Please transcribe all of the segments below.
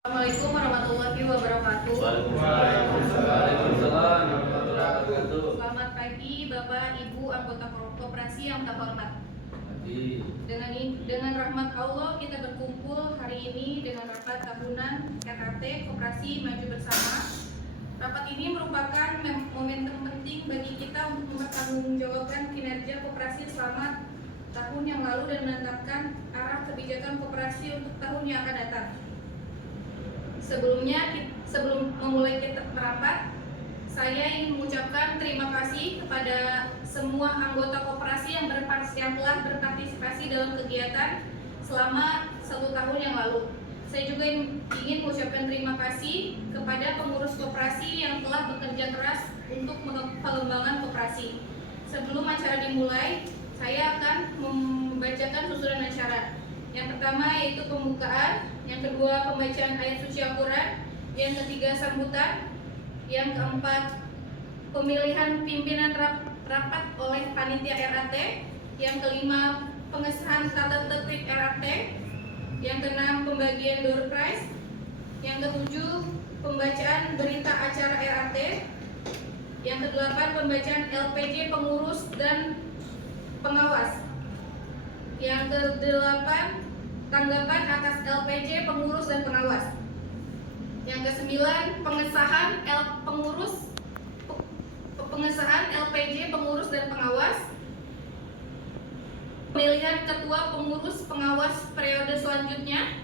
Assalamualaikum warahmatullahi wabarakatuh. Waalaikumsalam warahmatullahi wabarakatuh. Selamat pagi Bapak Ibu anggota koperasi yang terhormat. Dengan rahmat Allah kita berkumpul hari ini dengan rapat tahunan RAT Koperasi Maju Bersama. Rapat ini merupakan momentum penting bagi kita untuk mempertanggungjawabkan kinerja koperasi selama tahun yang lalu dan menetapkan arah kebijakan koperasi untuk tahun yang akan datang. Sebelum memulai kita merapat, saya ingin mengucapkan terima kasih kepada semua anggota koperasi yang telah berpartisipasi dalam kegiatan selama 1 tahun yang lalu. Saya juga ingin mengucapkan terima kasih kepada pengurus koperasi yang telah bekerja keras untuk pengembangan koperasi. Sebelum acara dimulai, saya akan membacakan susunan acara. Yang pertama yaitu pembukaan, yang kedua pembacaan ayat suci Al-Quran, yang ketiga sambutan, yang keempat pemilihan pimpinan rapat oleh panitia RAT, yang kelima pengesahan tata tertib RAT, yang keenam pembagian door prize, yang ketujuh pembacaan berita acara RAT, yang kedelapan pembacaan LPJ pengurus dan pengawas, yang kedelapan tanggapan atas LPJ pengurus dan pengawas, yang kesembilan pengesahan LPJ pengurus dan pengawas, pemilihan ketua pengurus pengawas periode selanjutnya,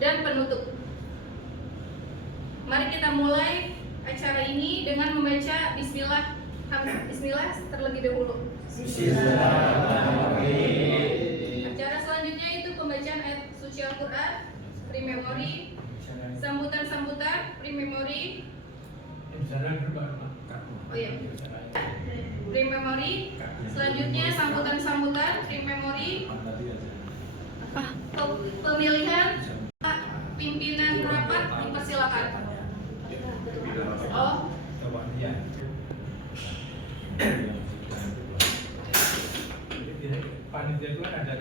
dan penutup. Mari kita mulai acara ini dengan membaca Bismillah terlebih dahulu. Acara selanjutnya itu pembacaan ayat suci Al-Quran, pre-memory, sambutan-sambutan, pre-memory, pre-memory, selanjutnya sambutan-sambutan, pre-memory, pemilihan pimpinan rapat, dipersilakan. Panitia itu ada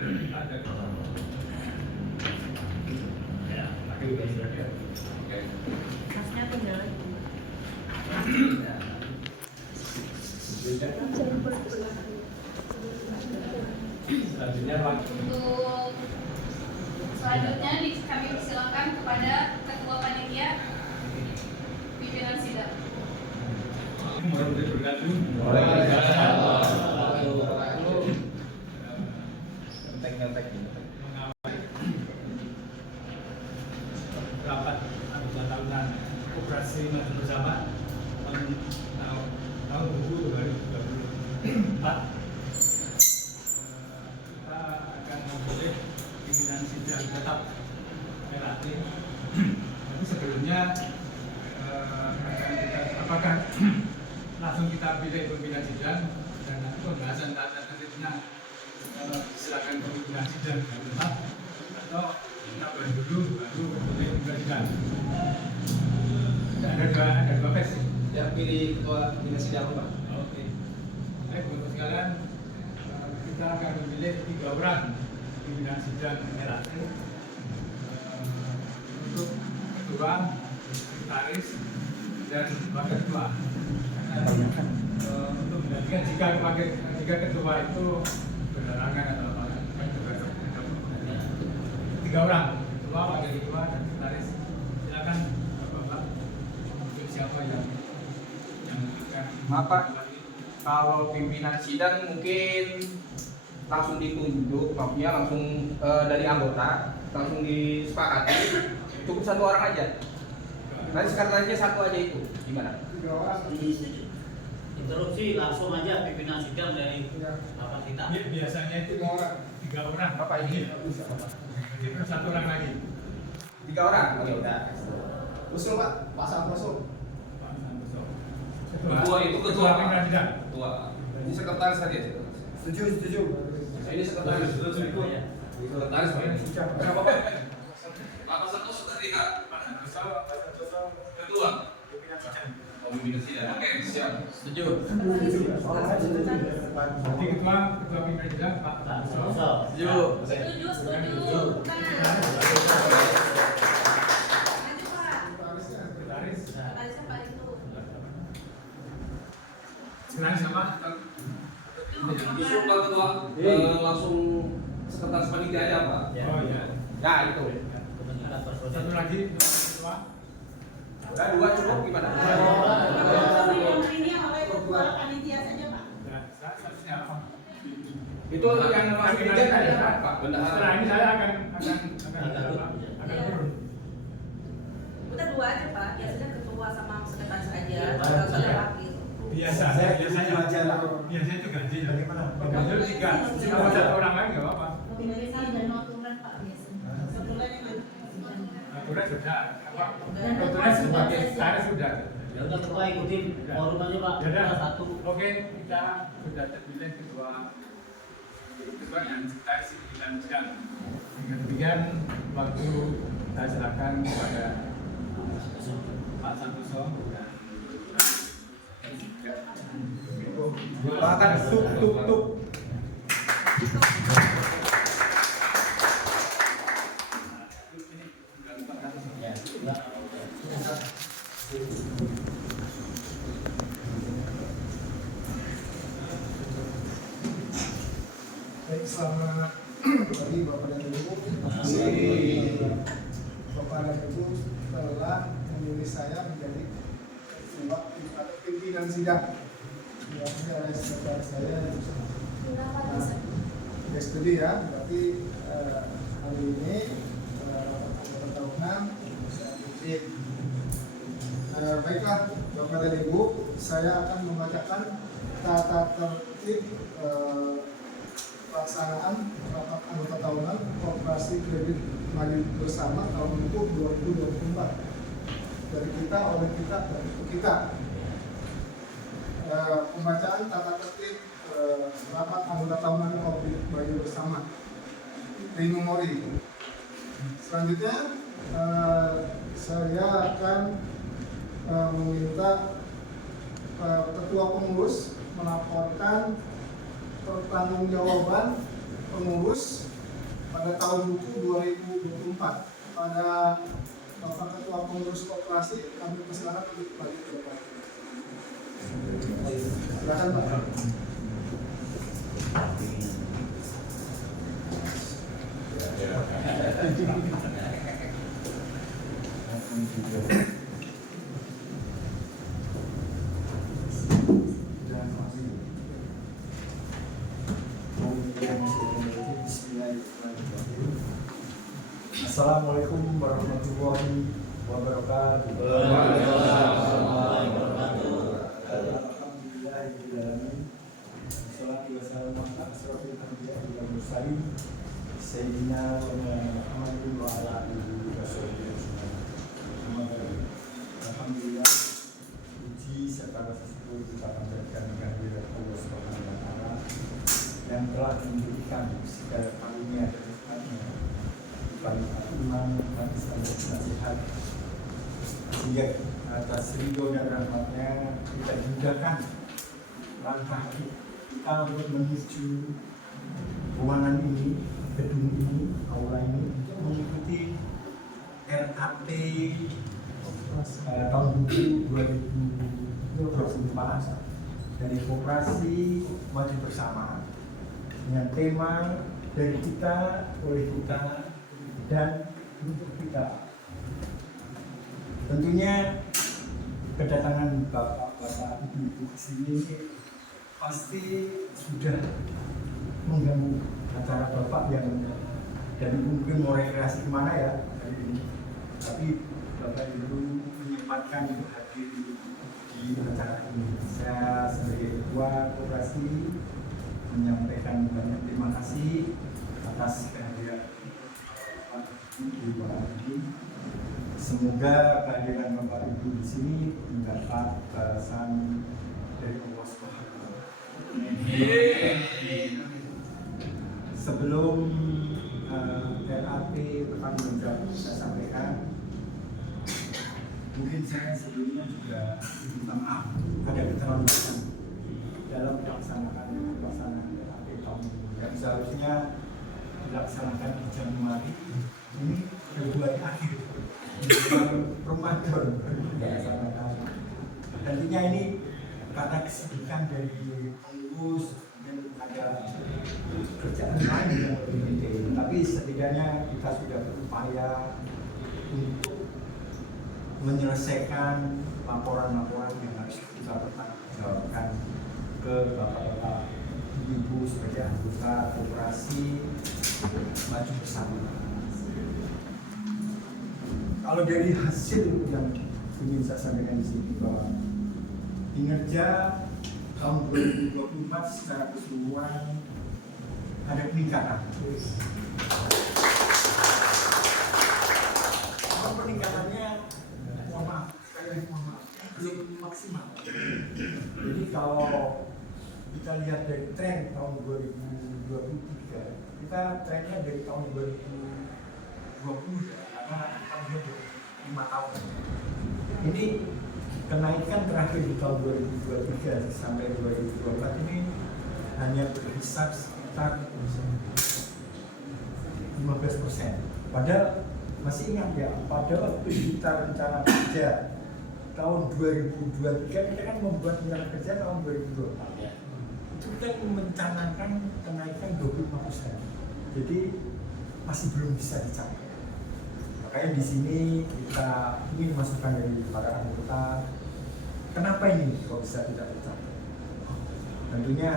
Masnya tinggal. Untuk selanjutnya kami persilakan kepada ketua panitia pimpinan sidang. Rapat anggota tahunan Koperasi Maju Bersama tahun 2024. Kita akan memilih pimpinan sidang tetap RAT. Tapi sebelumnya apakah langsung kita pilih pimpinan sidang dan nanti pembahasan tata tertibnya silakan pimpinan sidang tetap, atau kita bahas dulu baru pilih pimpinan sidang. Ada dua versi. Ya, pilih ketua pimpinan sidang, Pak. Oke. Baik, untuk sekalian kita akan memilih 3 orang pimpinan sidang RAT. Untuk ketua, sekretaris, dan wakil ketua. Untuk menggantikan jika ketua itu berhalangan atau apa, 3 orang, ketua, wakil ketua, dan sekretaris. Silakan Bapak, untuk siapa yang akan. Maaf Pak, kalau pimpinan sidang mungkin langsung ditunjuk, maksudnya langsung dari anggota langsung disepakati, cukup 1 orang aja. Nanti sekretarisnya 1 aja, itu gimana? 3 orang. Interupsi langsung aja pimpinan sidang dari rapat kita. Biasanya itu 3 orang. Bapak ini Jadi 1 orang lagi. 3 orang. Oke. Usul, Pak. Pasang usul. Ketua itu ketua. pimpinan sidang. Ketua. Ini sekretaris saja. Setuju. Ini sekretaris. Sekretaris Pak. Siapa Pak? Apa satu sekretaris? Ketua. Pimpinan sidang. Oke, siap. Setuju. Jadi ketua pimpinan sidang Pak. Setuju. Setuju. Serang sama Justru Pak Ketua langsung sekretaris panitia aja Pak. oh iya. Ya itu. Satu lagi ketua. Udah 2 cukup gimana? Seharusnya apa? Itu yang masih dijen tadi apa Pak? Setelah ini saya akan turun. Udah 2 aja Pak, biasanya ketua sama sekretaris aja, Ya, kalau ada wakil. Biasanya itu gaji. Bagaimana? Gaji 3. Kalau 1 orang lagi nggak apa-apa. Aturan sudah. Aturan sebagai saya sudah. Ya udah Ketua ikutin forum aja Pak. Ya udah. Satu. Oke, kita sudah terpilih ketua yang kita isi dan sidang. Dengan demikian waktu saya serahkan kepada Pak Santoso dan Bahkan tuk. Ya, udah. Baik, selamat pagi Bapak dan Ibu. Terima kasih Bapak dan Ibu telah memilih saya menjadi ketua atau pimpinan sidang. Diwakili oleh sekretaris saya. Ya studi ya, berarti hari ini rapat tahunan saya pimpin. Baiklah Bapak dan Ibu, saya akan membacakan tata tertib pelaksanaan rapat anggota tahunan Koperasi Kredit Maju Bersama tahun 2024 dari kita, oleh kita, dan untuk kita. Pembacaan tata tertib rapat anggota tahunan Koperasi Maju Bersama di memori. Selanjutnya saya akan meminta ketua pengurus melaporkan pertanggungjawaban pengurus pada tahun buku 2024. Pada Bapak Ketua Pengurus Koperasi, kami persilakan untuk bagi ke depan. Silakan Pak. Assalamualaikum warahmatullahi wabarakatuh. Alhamdulillahirrahmanirrahim. Wassalatu wassalamu ala asyrofil anbiya'i wal mursalin sayyidina wa Muhammadin wa ala alihi wasallam. Alhamdulillah, puji serta rasa syukur kita panjatkan kehadirat Allah Subhanahu wa taala yang telah memberikan segala karunia dan nikmatnya kepada iman dan nasihat, sehingga atas ridho dan rahmatnya kita dimudahkan langkah kita untuk menuju ruangan ini, gedung ini, aula ini untuk mengikuti RAT tahun 2024 dari Koperasi Maju Bersama dengan tema dari kita, oleh kita, dan untuk kita. Tentunya kedatangan bapak-bapak ibu-ibu ke sini pasti sudah mengganggu acara bapak yang dan mungkin mau rekreasi kemana ya hari ini. Tapi bapak ibu menyempatkan untuk hadir di acara ini. Saya sebagai ketua koperasi menyampaikan banyak terima kasih atas kehadiran Ibu ini. Semoga kehadiran Bapak Ibu di sini mendapat balasan dari Allah Subhanahu wa Ta'ala. Sebelum RAT pertanggungjawab saya sampaikan, mungkin saya sebelumnya juga minta maaf ada keterlambatan dalam pelaksanaan RAT tahun ini yang seharusnya dilaksanakan di Januari, ini Februari akhir Ramadan dilaksanakan. Tentunya ini karena kesibukan dari pengurus dan ada kerjaan lain yang lebih penting, tapi setidaknya kita sudah berupaya untuk menyelesaikan laporan-laporan yang harus kita pertanggungjawabkan ke bapak-bapak ibu sebagai anggota koperasi Maju Bersama. Kalau dari hasil yang ingin saya sampaikan di sini bahwa kinerja tahun 2024 secara keseluruhan ada peningkatan. Kalau peningkatannya, mohon maaf, sekali lagi mohon maaf, belum maksimal. Jadi kalau kita lihat dari tren tahun 2023, kita trennya dari tahun 2020 ya, karena kita 5 tahun. Ini kenaikan terakhir di tahun 2023 sampai 2024 ini hanya berkisar sekitar 15%. Padahal masih ingat ya, pada waktu kita rencana kerja tahun 2023 kita kan membuat rencana kerja tahun 2024. Itu kan mencanangkan kenaikan 25%. Jadi masih belum bisa dicapai. Makanya di sini kita ingin masukan dari para anggota, kenapa ini kok bisa tidak tercapai? Tentunya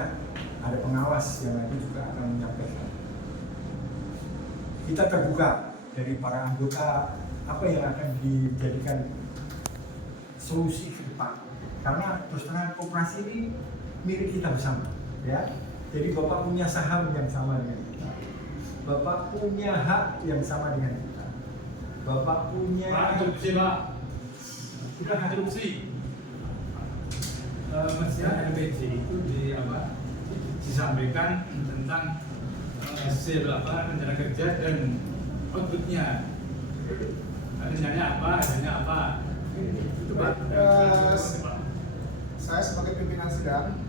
ada pengawas yang nanti juga akan menyampaikan. Kita terbuka dari para anggota apa yang akan dijadikan solusi ke depan. Karena terus terang koperasi ini milik kita bersama, ya. Jadi Bapak punya saham yang sama dengan kita, Bapak punya hak yang sama dengan kita, Bapak punya. Pak, interupsi Pak. Sudah interupsi. Mestinya LPG itu disampaikan tentang hasil rencana kerja dan outputnya. Rencana apa? Itu Pak. Saya sebagai pimpinan sidang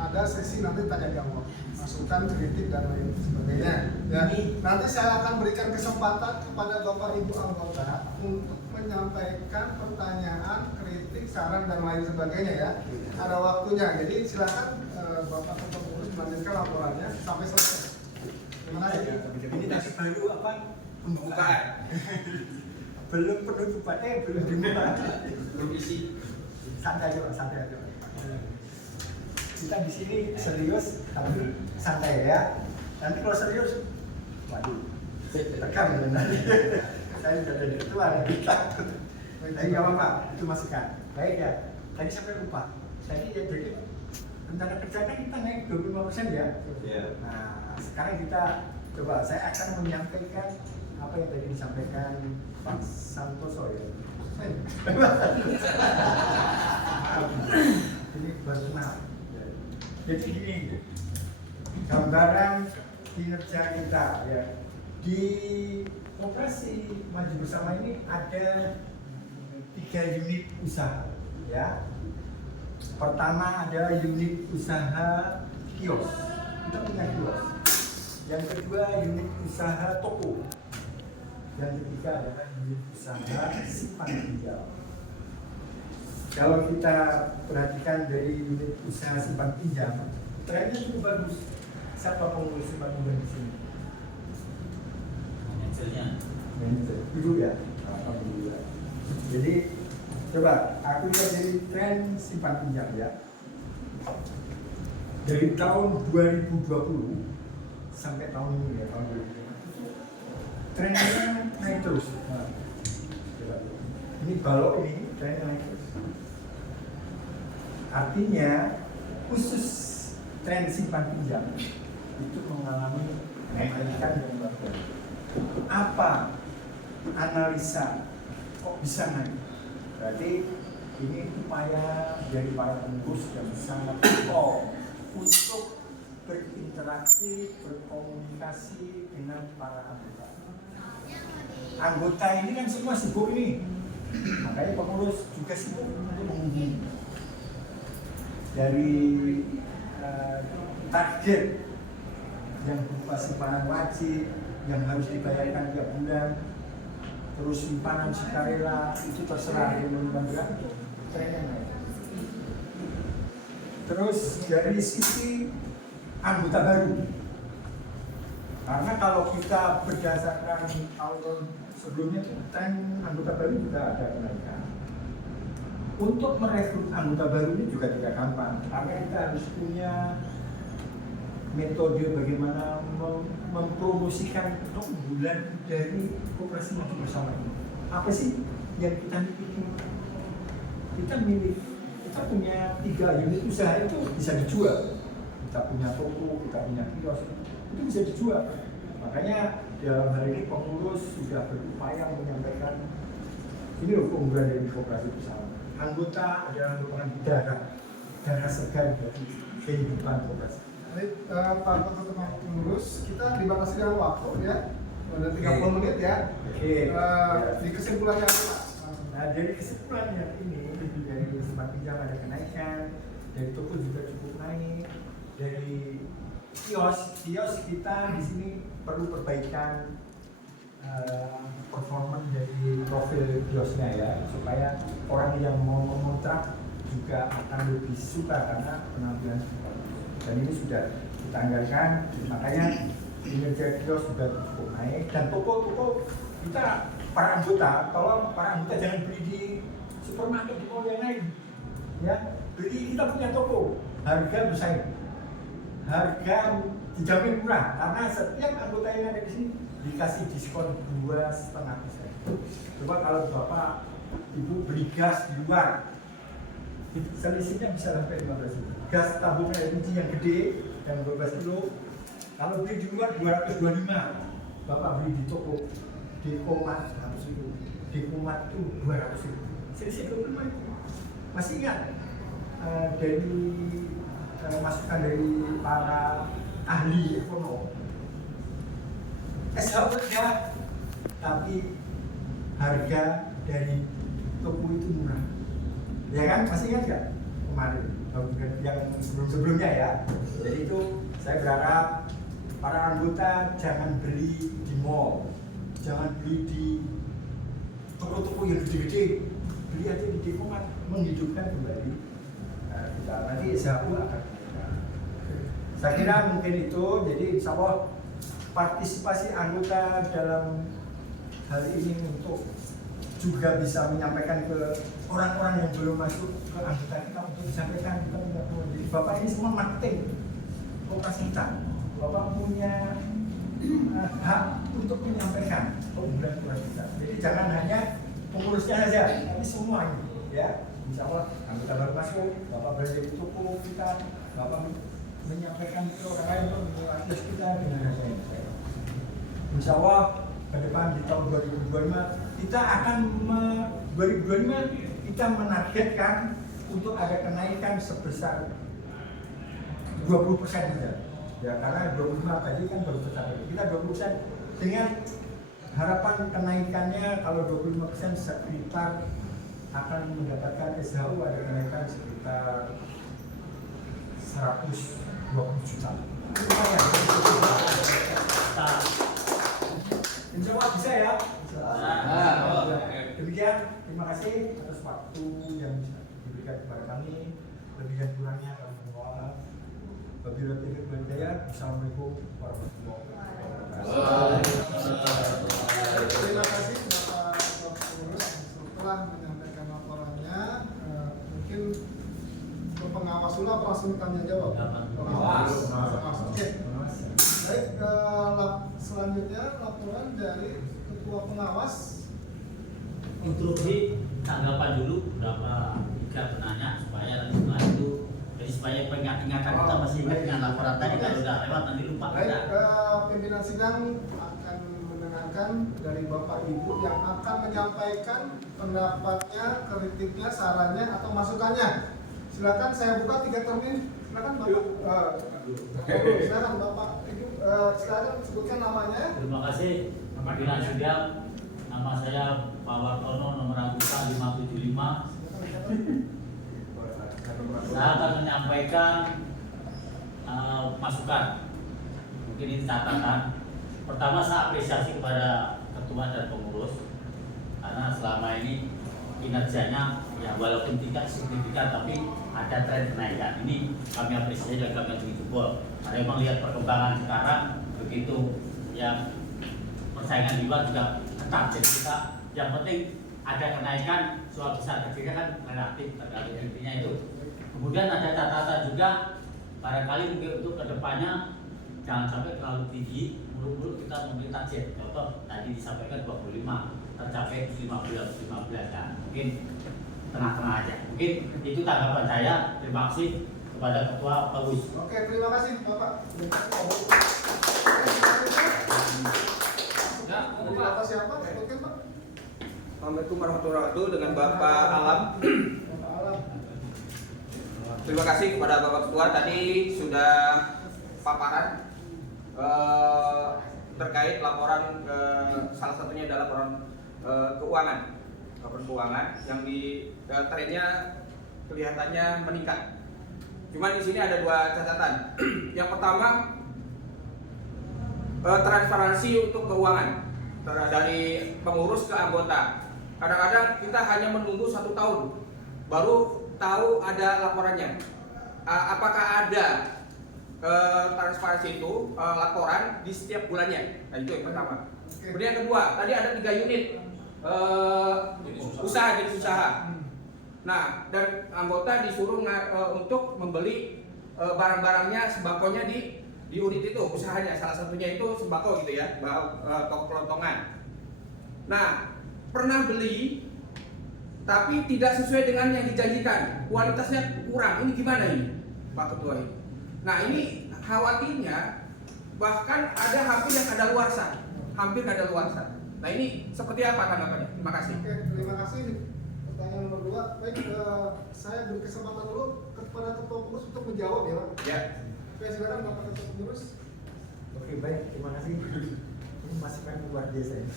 ada sesi nanti tanya jawab, masukan, kritik dan lain sebagainya. Ya, nanti saya akan berikan kesempatan kepada Bapak Ibu anggota untuk menyampaikan pertanyaan, kritik, saran dan lain sebagainya ya. Ada waktunya, jadi silakan Bapak Ketua Pengurus melanjutkan laporannya sampai selesai. Terima kasih. Ini tadi baru apa? Pembukaan. Belum penutupan, belum dimulai. Belum isi. Santai aja. Kita di sini serius tapi santai ya. Nanti kalau serius, waduh, tekan nanti. Saya sudah jadi ketua dan takut. Tapi nggak apa-apa, itu masukan. Baik ya. Tadi sampai lupa. Tadi ya jadi rencana kerjanya kita naik 25% ya. Nah, sekarang kita coba. Saya akan menyampaikan apa yang tadi disampaikan Pak Santoso ya. Ini baru kenal. Jadi gini, gambaran kinerja kita ya di Koperasi Maju Bersama ini ada 3 unit usaha ya. Pertama ada unit usaha kios, kita punya kios. Yang kedua unit usaha toko. Yang ketiga adalah unit usaha simpan pinjam. Kalau kita perhatikan dari unit usaha simpan pinjam, trennya cukup bagus. Siapa pengurus simpan pinjam di sini? Manajer. Ibu ya? Alhamdulillah. Jadi coba aku lihat dari tren simpan pinjam ya. Dari tahun 2020 sampai tahun ini ya, tahun 2020. Trennya naik terus. Nah, ini balok ini trennya naik terus. Artinya khusus tren simpan pinjam itu mengalami kenaikan yang luar biasa. Apa analisa kok bisa naik? Berarti ini upaya dari para pengurus yang sangat kokoh untuk berinteraksi, berkomunikasi dengan para anggota. Anggota ini kan semua sibuk ini, makanya pengurus juga sibuk untuk menghubungi. Dari target yang berupa simpanan wajib yang harus dibayarkan tiap bulan, terus simpanan sukarela itu terserah yang menentukan berapa trennya naik. Terus dari sisi anggota baru, karena kalau kita berdasarkan tahun sebelumnya tren anggota baru juga ada kenaikan. Untuk merekrut anggota baru ini juga tidak gampang, karena kita harus punya metode bagaimana mempromosikan keunggulan dari koperasi maju bersama ini. Apa sih yang kita miliki? Kita punya 3 unit usaha itu bisa dijual. Kita punya toko, kita punya kios, itu bisa dijual. Makanya dalam hal ini pengurus sudah berupaya menyampaikan ini loh keunggulan dari koperasi bersama. Anggota adalah merupakan darah segar bagi kehidupan koperasi. Baik, Pak Ketua Pengurus, kita dibatasi dengan waktu ya, ada 30 menit ya. Oke. Di kesimpulannya apa, Pak? Nah, dari kesimpulannya ini dari sempat pinjam ada kenaikan, dari toko juga cukup naik, dari kios kita di sini perlu perbaikan performa dari profil kiosnya ya, supaya orang yang mau mengontrak juga akan lebih suka karena penampilan dan ini sudah kita anggarkan, makanya kinerja kios sudah cukup naik dan toko-toko kita para anggota, tolong para anggota jangan beli di supermarket di mall yang lain ya, beli kita punya toko, harga bersaing, harga dijamin murah karena setiap anggota yang ada di sini dikasih diskon 2,5%. Coba kalau bapak ibu beli gas di luar, selisihnya bisa sampai 15 ribu. Gas tabung LPG yang gede yang 12 kilo, kalau beli di luar 225, bapak beli di toko di Komat 100 ribu, di Komat itu 200 ribu. Selisih 25 ribu. Masih ingat dari masukan dari para ahli ekonomi, SHU-nya tapi harga dari toko itu murah, ya kan? Masih ingat nggak kemarin yang sebelum-sebelumnya ya? Jadi itu saya berharap para anggota jangan beli di mall, jangan beli di toko-toko yang gede-gede, beli aja di Dekomat, menghidupkan kembali kita. Nanti SHU akan saya kira mungkin itu. Jadi insya Allah partisipasi anggota dalam hal ini untuk juga bisa menyampaikan ke orang-orang yang belum masuk ke anggota kita untuk disampaikan kita punya. Jadi bapak ini semua marketing koperasi kita, bapak punya hak untuk menyampaikan keunggulan koperasi kita. Jadi jangan hanya pengurusnya saja, tapi semuanya ya. Insya Allah anggota baru masuk, bapak berada di toko kita, bapak menyampaikan ke orang lain untuk akses kita dengan harga yang baik. Insya Allah ke depan di tahun 2025 kita akan 2025 kita menargetkan untuk ada kenaikan sebesar 20% saja. Ya karena 25 tadi kan baru tercapai. Kita 20% dengan harapan kenaikannya kalau 25% sekitar akan mendapatkan SHU ada kenaikan sekitar 120 juta. Lumayan. Insya Allah bisa ya. Demikian, terima kasih atas waktu yang diberikan kepada kami. Lebih dan kurangnya kami mohon maaf. Wabillahi taufiq wal hidayah. Assalamualaikum warahmatullahi wabarakatuh. Terima kasih Bapak Pengurus setelah menyampaikan laporannya. Mungkin pengawas dulu apa langsung tanya jawab? Pengawas. Oke. Baik, selanjutnya laporan dari Ketua Pengawas. Instruksi tanggapan dulu berapa tiga penanya supaya nanti setelah itu jadi supaya ingatan kita masih ingat dengan laporan tadi kalau udah lewat nanti lupa Baik, kita. pimpinan sidang akan mendengarkan dari Bapak Ibu yang akan menyampaikan pendapatnya, kritiknya, sarannya atau masukannya. Silakan saya buka 3 termin. Silakan Bapak. Silakan Bapak Ibu. Silakan sebutkan namanya. Terima kasih pimpinan sidang. Nama saya Pak Wartono, nomor anggota 575. Saya akan menyampaikan masukan. Mungkin ini catatan. Pertama saya apresiasi kepada ketua dan pengurus karena selama ini kinerjanya ya walaupun tidak signifikan tapi ada tren kenaikan. Ini kami apresiasi dan kami jempol. Karena memang lihat perkembangan sekarang begitu yang persaingan di luar juga ketat. Jadi kita yang penting ada kenaikan, soal besar kecilnya kan relatif tergantung intinya itu. Kemudian ada catatan juga barangkali mungkin untuk kedepannya jangan sampai terlalu tinggi, muluk-muluk kita memberi target. Contoh tadi disampaikan 25, tercapai 15 kan. Mungkin tengah-tengah aja. Mungkin itu tanggapan saya. Terima kasih kepada Ketua Paus. Oke, terima kasih Bapak. Bapak siapa? Sebutkan Pak. Assalamualaikum warahmatullahi wabarakatuh, dengan Bapak Alam. Bapak Alam. Terima kasih kepada Bapak Ketua tadi sudah paparan terkait laporan salah satunya adalah laporan keuangan yang di trennya kelihatannya meningkat. Cuman di sini ada dua catatan. Yang pertama, transparansi untuk keuangan dari pengurus ke anggota. Kadang-kadang kita hanya menunggu 1 tahun baru tahu ada laporannya. Apakah ada transparansi itu laporan di setiap bulannya? Nah, itu yang pertama. Kemudian yang kedua, tadi ada 3 unit jenis usaha. Nah, dan anggota disuruh untuk membeli barang-barangnya, sembakonya di unit itu, usahanya. Salah satunya itu sembako gitu ya, toko kelontongan. Nah, pernah beli tapi tidak sesuai dengan yang dijanjikan, kualitasnya kurang. Ini gimana ini, Pak Ketua ini? Nah, ini khawatirnya bahkan ada hampir yang hampir kadaluarsa. Nah, ini seperti apa tanggapannya? Terima kasih. Oke, terima kasih. Pertanyaan nomor 2. Baik, saya beri kesempatan dulu kepada Ketua Pengurus untuk menjawab ya, Pak. Ya. Oke, silakan Bapak Ketua Pengurus. Oke, baik, terima kasih. Ini masukan luar biasa ini.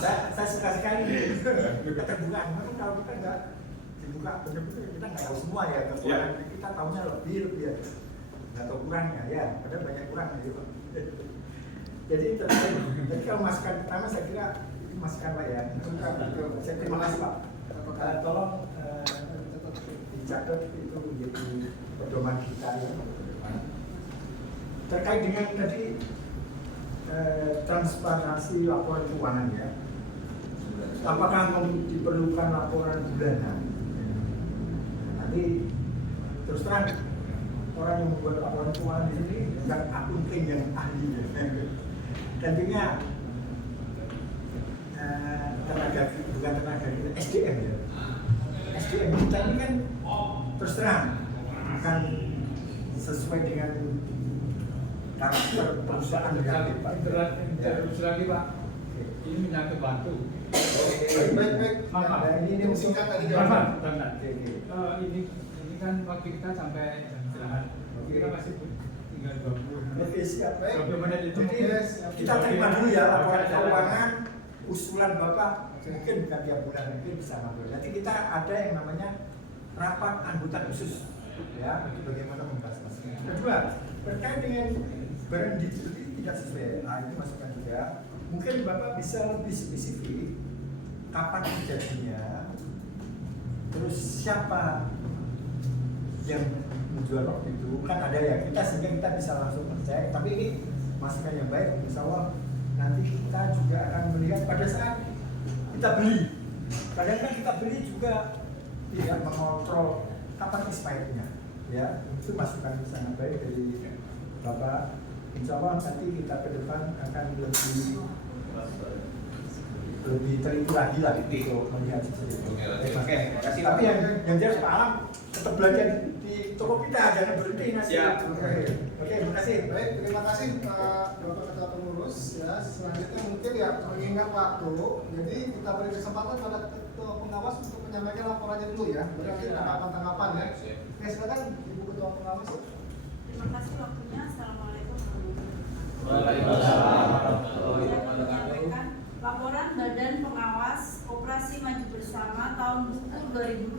saya suka sekali keterbukaan. Memang kalau kita nggak dibuka benar-benar kita nggak tahu semua ya kekurangan kita tahunya lebih ya. Nggak tahu kurangnya ya, padahal banyak kurangnya gitu. Jadi kalau masukan pertama saya kira itu masukan Pak ya. Saya terima kasih Pak. Tolong dicatat itu menjadi pedoman kita ya. Terkait dengan tadi transparansi laporan keuangan ya. Apakah diperlukan laporan bulanan? Nanti terus terang orang yang membuat laporan keuangan di sini bukan akunting yang ahli ya. Tentunya bukan tenaga kita, SDM ya. SDM kita ini kan terus terang akan sesuai dengan karakter perusahaan yang Terus lagi Pak, ini menyangkut waktu. Baik. Maaf, Ini singkat tadi Bentar. Ini kan waktu kita sampai jam istirahat. Kita masih tinggal 20 Oke, siap. 20 menit itu. Jadi kita terima dulu ya laporan keuangan usulan Bapak, mungkin bukan tiap bulan, mungkin bisa ngobrol. Nanti kita ada yang namanya rapat anggota khusus ya, bagaimana membahas masalah. Kedua, terkait dengan barang dibeli tidak sesuai, nah itu masukan juga. Mungkin Bapak bisa lebih spesifik kapan kejadiannya, terus siapa yang menjual waktu itu, kan ada ya kita sehingga kita bisa langsung ngecek. Tapi ini masukan yang baik, insya Allah nanti kita juga akan melihat pada saat kita beli. Kadang kan kita beli juga tidak mengontrol kapan expirednya, ya itu masukan sangat baik dari Bapak. Insya Allah nanti kita ke depan akan lebih teliti lagi lah untuk melihat seperti itu. Oke, terima kasih. Tapi yang jelas Pak Alam tetap belanja di toko kita, jangan berhenti nanti. Siap. Oke, terima kasih. Baik, terima kasih Bapak Ketua Pengurus ya. Selanjutnya mungkin ya mengingat waktu, jadi kita beri kesempatan pada Ketua Pengawas untuk menyampaikan laporannya dulu ya. Berarti tanggapan-tanggapan ya. Oke, silakan Ibu Ketua Pengawas. Terima kasih waktunya. Assalamualaikum Waalaikumsalam. Saya menyampaikan laporan Badan Pengawas Operasi Maju Bersama tahun buku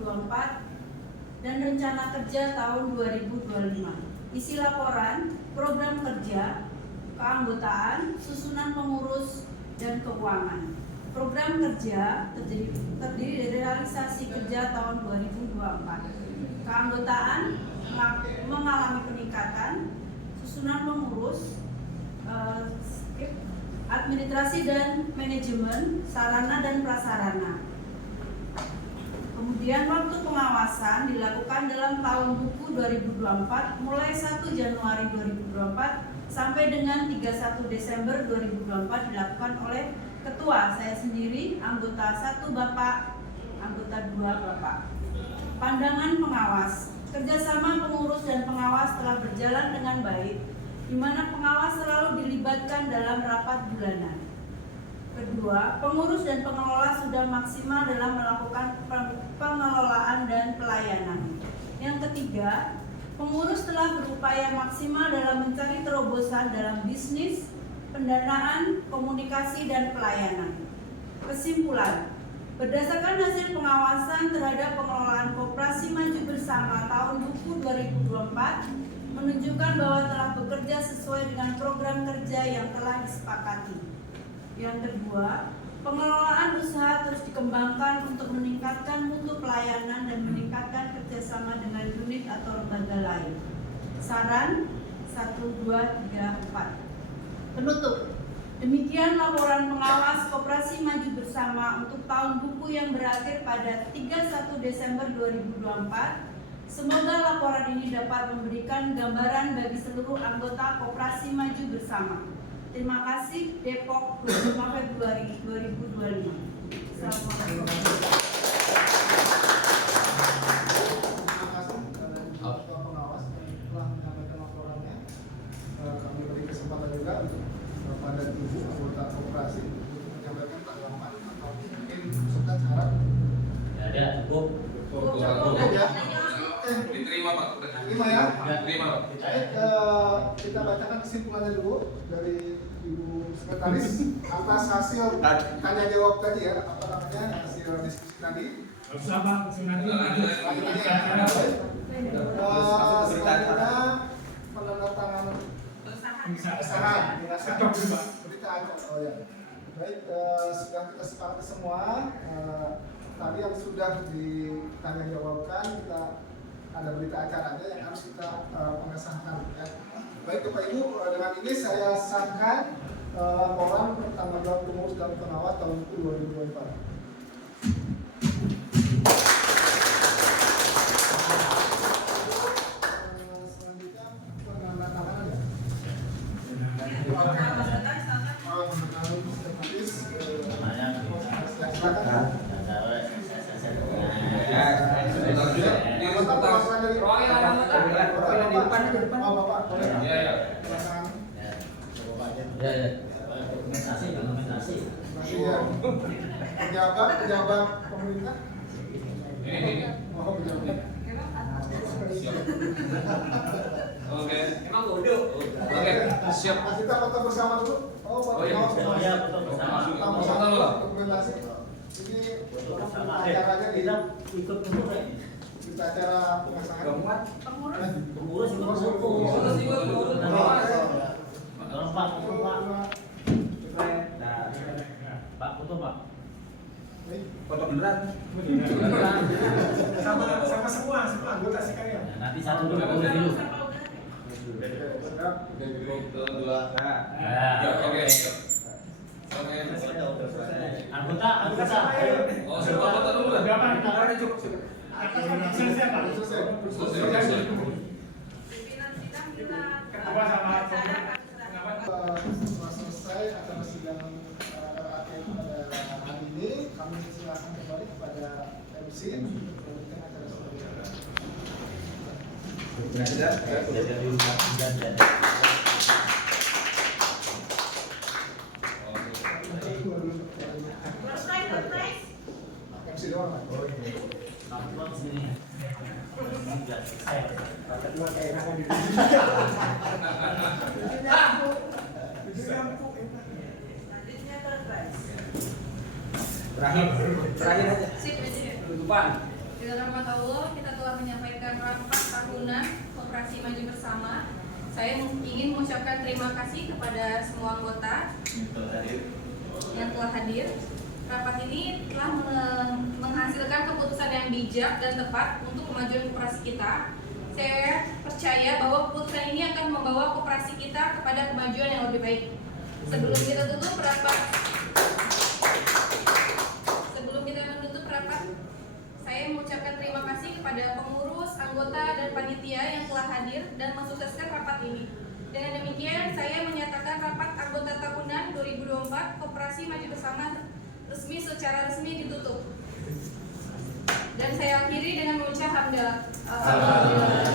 2024 dan rencana kerja tahun 2025. Isi laporan, program kerja, keanggotaan, susunan pengurus, dan keuangan. program kerja terdiri dari realisasi kerja tahun 2024. Keanggotaan mengalami peningkatan, susunan pengurus, administrasi dan manajemen, sarana dan prasarana. Kemudian waktu pengawasan dilakukan dalam tahun buku 2024 mulai 1 Januari 2024 sampai dengan 31 Desember 2024 dilakukan oleh Ketua saya sendiri, anggota 1 Bapak, anggota 2 Bapak. Pandangan pengawas, kerjasama pengurus dan pengawas telah berjalan dengan baik, di mana pengawas selalu dilibatkan dalam rapat bulanan. Kedua, pengurus dan pengelola sudah maksimal dalam melakukan pengelolaan dan pelayanan. Yang ketiga, pengurus telah berupaya maksimal dalam mencari terobosan dalam bisnis, pendanaan, komunikasi, dan pelayanan. Kesimpulan, berdasarkan hasil pengawasan terhadap pengelolaan Koperasi Maju Bersama tahun buku 2024 menunjukkan bahwa telah bekerja sesuai dengan program kerja yang telah disepakati. Yang kedua, pengelolaan usaha terus dikembangkan untuk meningkatkan mutu pelayanan dan meningkatkan kerjasama dengan unit atau lembaga lain. Saran 1, 2, 3, 4. Penutup. Demikian laporan pengawas Koperasi Maju Bersama untuk tahun buku yang berakhir pada 31 Desember 2024. Semoga laporan ini dapat memberikan gambaran bagi seluruh anggota Koperasi Maju Bersama. Terima kasih. Depok, 25 Februari 2025. Assalamualaikum. Terima kasih Ketua Pengawas telah menyampaikan laporannya. Kami beri kesempatan juga kepada ibu anggota koperasi untuk menyampaikan tanggapan atau mungkin serta syarat. Ya, ada cukup. Diterima Pak. Terima ya. Diterima Pak. Baik, kita bacakan kesimpulannya dulu dari Ibu Sekretaris atas hasil tanya jawab tadi ya, apa namanya, hasil diskusi tadi. Bersama Selanjutnya penandatanganan usaha berita acara. Oh ya. Baik, sudah kita sepakati semua. Tadi yang sudah ditanya jawabkan, kita ada berita acaranya yang harus kita pengesahkan. Ya. Baik Bapak Ibu, dengan ini saya sahkan laporan tanggal jawab pengurus dan pengawas tahun 2024. Selanjutnya penandatanganan ya. Pejabat pemerintah. Ini. Oh, pejabat. Oke. Emang bodoh. Oke, siap. Kita foto bersama dulu. Oh iya. Ya, foto bersama. Foto dulu. Dokumentasi. Ini Bersama. acaranya di Kita ikut dulu ya. kita acara pengesahan. Pengurus ikut dulu. Pengurus ikut dulu. Tolong Pak, foto Pak. Pak, foto Pak. Foto beneran. Sama semua anggota sekalian. Ya, nanti satu dulu dulu. Dua. Ya, Oke. Oke. Anggota. Oh, semua foto dulu lah. Selesai Pak. Selesai. Ketua sama Setelah selesai acara sidang akhir pada hari ini, kami silakan kembali kepada MC untuk melanjutkan acara selanjutnya. MC doang Pak. Kampung sini. Sudah selesai. Selanjutnya terbaik. Terakhir aja. Sip, Presiden. Penutupan. Dengan rahmat Allah, kita telah menyampaikan rapat tahunan Koperasi Maju Bersama. Saya ingin mengucapkan terima kasih kepada semua anggota yang telah hadir. rapat ini telah menghasilkan keputusan yang bijak dan tepat untuk kemajuan koperasi kita. Saya percaya bahwa keputusan ini akan membawa koperasi kita kepada kemajuan yang lebih baik. Sebelum kita menutup rapat, saya mengucapkan terima kasih kepada pengurus, anggota, dan panitia yang telah hadir dan mensukseskan rapat ini. Dengan demikian, saya menyatakan rapat anggota tahunan 2024 Koperasi Maju Bersama secara resmi ditutup. Dan saya akhiri dengan mengucap hamdalah. Alhamdulillah.